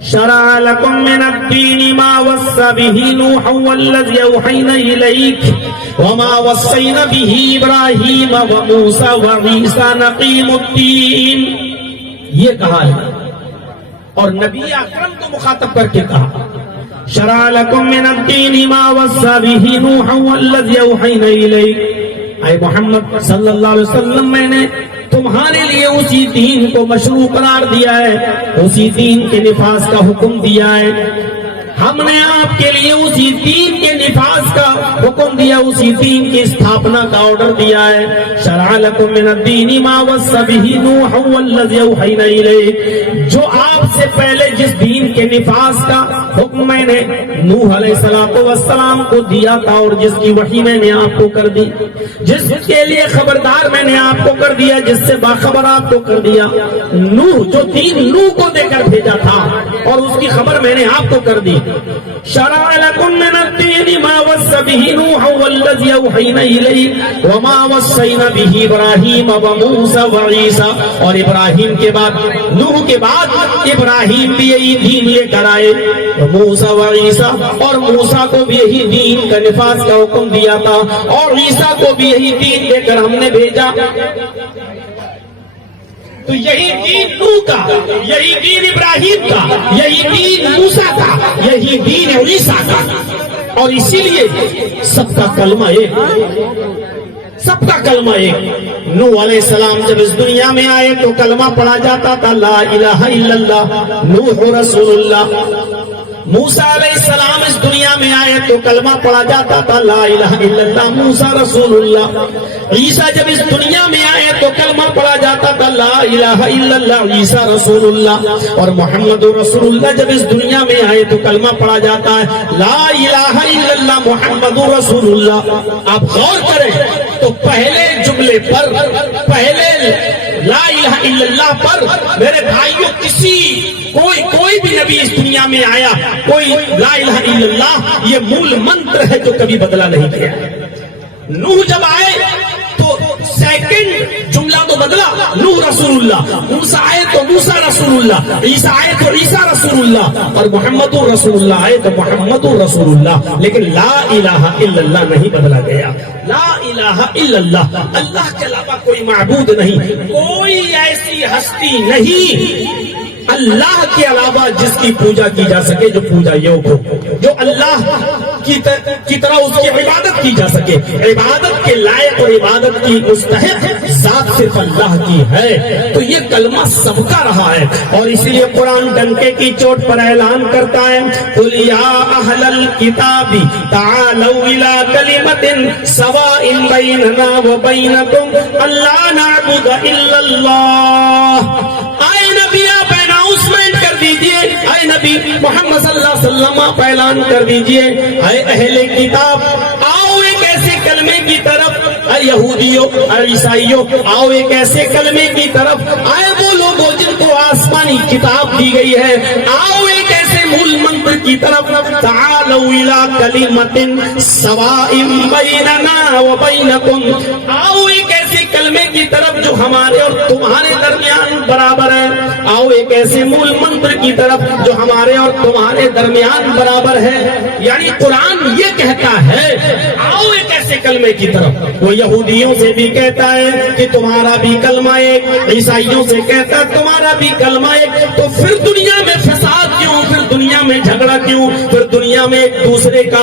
شرع لكم من الدين ما وصى به نوح والذي أوحينا إليك وما وصينا به إبراهيم وموسى وعيسى أن أقيموا الدين. یہ کہا ہے اور نبی اکرم کو مخاطب کر کے کہا شرع لكم من الدين ما وصى به نوح والذي أوحينا إليك. اے محمد صلی اللہ علیہ وسلم میں نے تمہارے لیے اسی دین کو مشروع قرار دیا ہے, اسی دین کے نفاذ کا حکم دیا ہے. ہم نے آپ کے لیے اسی دین کے نفاذ کا حکم دیا, اسی دین کی استھاپنا کا آرڈر دیا ہے. شرع لکم من الدین ما وصى به نوح والذی اوحینا الیک. جو آپ سے پہلے جس دین کے نفاذ کا حکم میں نے نوح علیہ السلام کو دیا تھا اور جس کی وحی میں نے آپ کو کر دی, جس کے لیے خبردار میں نے آپ کو کر دیا, جس سے باخبر آپ کو کر دیا. نوح جو دین نوح کو دے کر بھیجا تھا اور اس کی خبر میں نے آپ کو کر دی. شرع لكم من الدين ما وصى به نوح والذي أوحينا إليك وما وصينا به إبراهيم وموسى وعيسى. اور ابراہیم کے بعد نوح کے بعد ابراہیم بھی یہی دین لے کر آئے, موسیٰ و عیسیٰ اور موسیٰ کو بھی یہی دین کا نفاذ کا حکم دیا تھا اور عیسیٰ کو بھی یہی دین لے کر ہم نے بھیجا. تو یہی دین نوح کا, یہی دین ابراہیم کا, یہی دین موسیٰ کا, یہی دین عیسیٰ کا. اور اسی لیے سب کا کلمہ ایک, سب کا کلمہ ایک. نوح علیہ السلام جب اس دنیا میں آئے تو کلمہ پڑھا جاتا تھا لا الہ الا اللہ نوح رسول اللہ. موسیٰ علیہ السلام اس دنیا میں آئے تو کلمہ پڑھا جاتا تھا لا الہ الا اللہ موسیٰ رسول اللہ. عیسیٰ جب اس دنیا میں آئے تو کلمہ پڑھا جاتا تھا لا الہ الا اللہ عیسیٰ رسول اللہ. اور محمد رسول اللہ جب اس دنیا میں آئے تو کلمہ پڑھا جاتا ہے لا الہ الا اللہ محمد رسول اللہ. آپ غور کریں تو پہلے جملے پر, پہلے لا الہ الا اللہ پر میرے بھائیوں کوئی بھی نبی اس دنیا میں آیا کوئی لا الہ الا اللہ یہ مول منتر ہے جو کبھی بدلا نہیں کیا. نوح جب آئے تو سیکنڈ جملہ تو بدلا نوح رسول اللہ, موسیٰ آئے تو موسیٰ رسول اللہ, عیسیٰ آئے تو عیسیٰ رسول اللہ, اور محمد رسول اللہ آئے تو محمد رسول اللہ. لیکن لا الہ الا اللہ نہیں بدلا گیا. لا الہ الا اللہ, اللہ کے علاوہ کوئی معبود نہیں, کوئی ایسی ہستی نہیں اللہ کے علاوہ جس کی پوجا کی جا سکے, جو پوجا یوگ ہو, جو اللہ کی طرح اس کی عبادت کی جا سکے. عبادت کے لائق اور عبادت کی مستحق ذات صرف اللہ کی ہے. تو یہ کلمہ سب کا رہا ہے اور اسی لیے قرآن ڈنکے کی چوٹ پر اعلان کرتا ہے قُلْ يَا أَهْلَ الْكِتَابِ تَعَالَوْا إِلَىٰ كَلِمَةٍ سَوَاءٍ بَيْنَنَا وَبَيْنَكُمْ أَلَّا نَعْبُدَ إِلَّا اللَّهَ. آئے نبی آپ اناؤنسمنٹ کر دیجئے, اے نبی محمد صلی اللہ علیہ وسلم آپ اعلان کر دیجئے, اے اہل کتاب آؤ ایک ایسے کلمے کی طرف, اے یہودیوں اے عیسائیوں آؤ ایک ایسے کلمے کی طرف, آئے وہ لوگوں جن کو آسمانی کتاب دی گئی ہے آؤ ایک ایسے مول منتر کی طرف. تعالوا الی کلمۃ سواء بیننا وبینکم, آؤ ایک ایسے کلمے کی طرف جو ہمارے اور تمہارے درمیان برابر ہے. آؤ ایک ایسے مول منتر کی طرف جو ہمارے اور تمہارے درمیان برابر ہے. یعنی قرآن یہ کہتا ہے آؤ ایک ایسے کلمے کی طرف. وہ یہودیوں سے بھی کہتا ہے کہ تمہارا بھی کلمہ ایک, عیسائیوں سے کہتا ہے تمہارا بھی کلمہ ایک. تو پھر دنیا میں فساد کیوں, پھر دنیا میں جھگڑا کیوں, پھر دنیا میں ایک دوسرے کا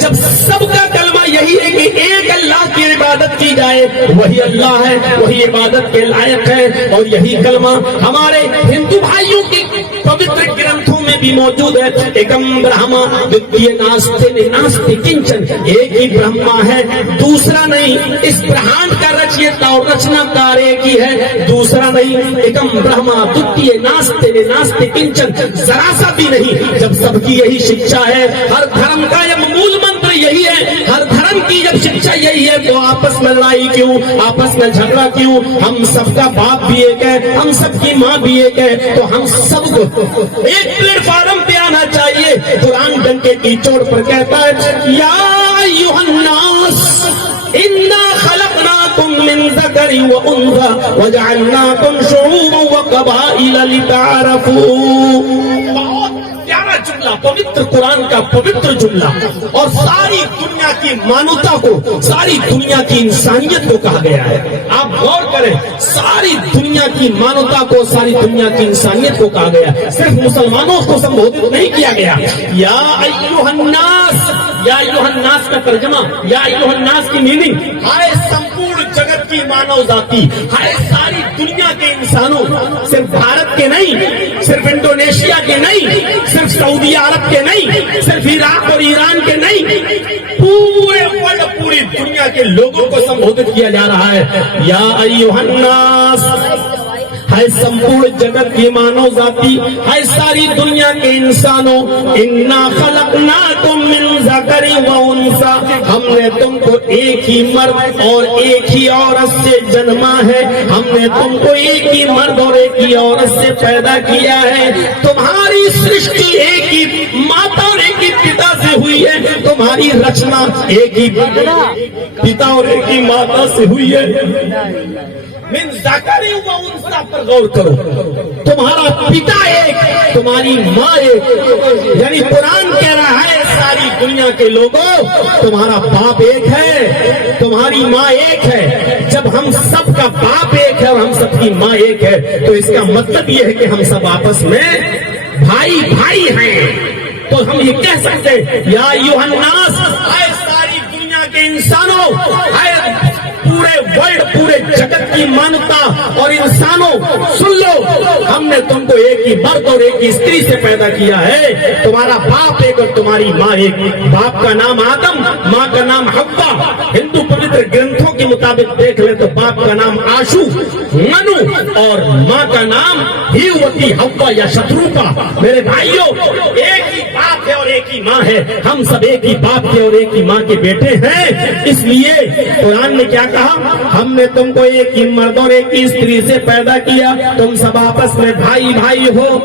جب سب کا کلمہ یہی ہے کہ ایک اللہ کی عبادت کی جائے, وہی اللہ ہے, وہی عبادت کے لائق ہے. اور یہی کلمہ ہمارے ہندو بھائیوں کی پوتر گرنتھوں میں بھی موجود ہے. ایکم برہما دتیہ ناستے ناستے کنچن, ایک ہی برہما ہے دوسرا نہیں. اس برہانڈ کا رچیتا اور رچنا کار ایک ہی ہے دوسرا نہیں. ایکم برہما دتیہ ناستے ناستے کنچن, ذرا سا بھی نہیں. جب سب کی یہی شکشا ہے, ہر دھرم کا یہ مول منتر یہی ہے, ہر دھرم کی جب شکشا یہی ہے تو آپس میں لڑائی کیوں, آپس میں جھگڑا کیوں؟ ہم سب کا باپ بھی ایک ہے, ہم سب کی ماں بھی ایک ہے, تو ہم سب کو ایک پلیٹ فارم پہ آنا چاہیے. قرآن ڈنکے کی چوٹ پر کہتا ہے یا ایھا الناس انا خلقناکم من ذکر ذکر و انثى وجعلناکم شعوبا وقبائل لتعارفوا. پیارا جملہ، پوتر قرآن کا پوتر جملہ، اور ساری دنیا کی مانوتا کو، ساری دنیا کی انسانیت کو کہا گیا ہے. آپ غور کریں، ساری دنیا کی مانوتا کو، ساری دنیا کی انسانیت کو کہا گیا. صرف مسلمانوں کو سمبودھت نہیں کیا گیا. یا ایھا الناس، یا ایھا الناس کا ترجمہ، یا ایھا الناس کی میننگ ہے سمپورن جگت کی مانو ذاتی، ہے ساری دنیا کے انسانوں، صرف بھارت کے نہیں، صرف انڈونیشیا کے نہیں، صرف سعودی عرب کے نہیں، صرف عراق اور ایران کے نہیں، پورے ورلڈ، پوری دنیا کے لوگوں کو سمبودھت کیا جا رہا ہے. یا ایھا الناس ہے سمپورن جگت کی مانو ذاتی، ہے ساری دنیا کے انسانوں. انا خلقناکم من ذکر و انثى، ہم نے تم کو ایک ہی مرد اور ایک ہی عورت سے جنما ہے. ہم نے تم کو ایک ہی مرد اور ایک ہی عورت سے پیدا کیا ہے. تمہاری سرشٹی ایک ہی ماتا اور ایک ہی پتا سے ہوئی ہے. تمہاری رچنا ایک ہی پتا اور ایک ہی ماتا سے ہوئی ہے. من ذکر و انثى پر غور کرو. تمہارا پتا ایک، تمہاری ماں ایک. یعنی قرآن کہہ رہا ہے ساری دنیا کے لوگوں، تمہارا باپ ایک ہے، تمہاری ماں ایک ہے. جب ہم سب کا باپ ایک ہے اور ہم سب کی ماں ایک ہے تو اس کا مطلب یہ ہے کہ ہم سب آپس میں بھائی بھائی ہیں. تو ہم یہ کہہ سکتے ہیں یا ایھا الناس، اے ساری دنیا کے انسانوں، اے پورے ورلڈ، پورے جگت کی مانوتا اور انسانوں، سن لو، ہم نے تم کو ایک ہی مرد اور ایک ہی استری سے پیدا کیا ہے. تمہارا باپ ایک اور تمہاری ماں ایک. باپ کا نام آدم، ماں کا نام حوا. ہندو پوتر گرنتھوں کے مطابق دیکھ لیں تو باپ کا نام آشو، منو، اور ماں کا نام ہیوتی، حوا یا شتروپا. میرے بھائیوں، ایک ہی باپ ہے اور ایک ہی ماں ہے. ہم سب ایک ہی باپ کے اور ایک ہی ماں کے بیٹے ہیں. اس لیے قرآن نے کیا کہا؟ ہم نے تم کو ایک ہی مرد اور ایک ہی استری سے پیدا کیا. تم سب آپس میں بھائی بھائی ہو.